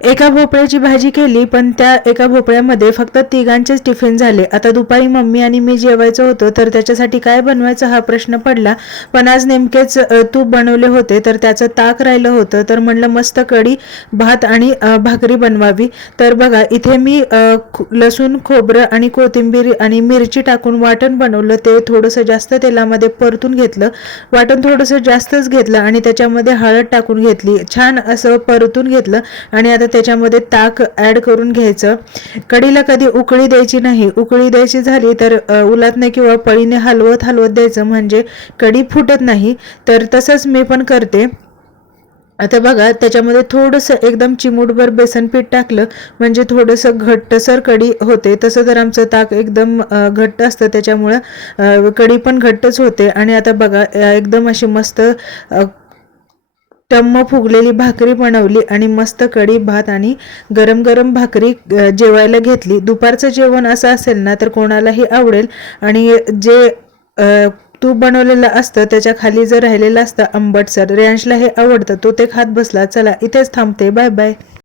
एका भोपळ्याची भाजी केली, पण त्या एका भोपळ्यामध्ये फक्त तिघांचेच टिफिन झाले. आता दुपारी मम्मी आणि मी जेवायचं होतं, तर त्याच्यासाठी काय बनवायचं हा प्रश्न पडला. पण आज नेमकेच तूप बनवले होते, तर त्याचं ताक राहिलं होतं. तर म्हणलं मस्त कढी, भात आणि भाकरी बनवावी. तर बघा इथे मी लसूण, खोबरं आणि कोथिंबीर आणि मिरची टाकून वाटण बनवलं. ते थोडंसं जास्त तेलामध्ये परतून घेतलं. वाटण थोडंसं जास्तच घेतलं आणि त्याच्यामध्ये हळद टाकून घेतली. छान असं परतून घेतलं आणि आता त्याच्यामध्ये ताक ॲड करून घ्यायचं. कढीला कधी उकळी द्यायची नाही. उकळी द्यायची झाली तर उलटणे किंवा पळीने हलवत हलवत द्यायचं, म्हणजे कढी फुटत नाही. तर तसंच मी पण करते. आता बघा त्याच्यामध्ये थोडंसं एकदम चिमूटभर बेसन पीठ टाकलं, म्हणजे थोडंसं घट्टसर कढी होते. तसं तर आमचं ताक एकदम घट्ट असतं, त्याच्यामुळं कढी पण घट्टच होते. आणि आता बघा एकदम अशी मस्त टम्म फुगलेली भाकरी बनवली आणि मस्त कढी, भात आणि गरम गरम भाकरी जेवायला घेतली. दुपारचं जेवण असं असेल ना तर कोणालाही आवडेल. आणि जे तूप बनवलेलं असतं त्याच्या खाली जर राहिलेलं असतं आंबटसर, रेयांशला हे आवडतं, तो ते खात बसला. चला इथेच थांबते. Bye bye.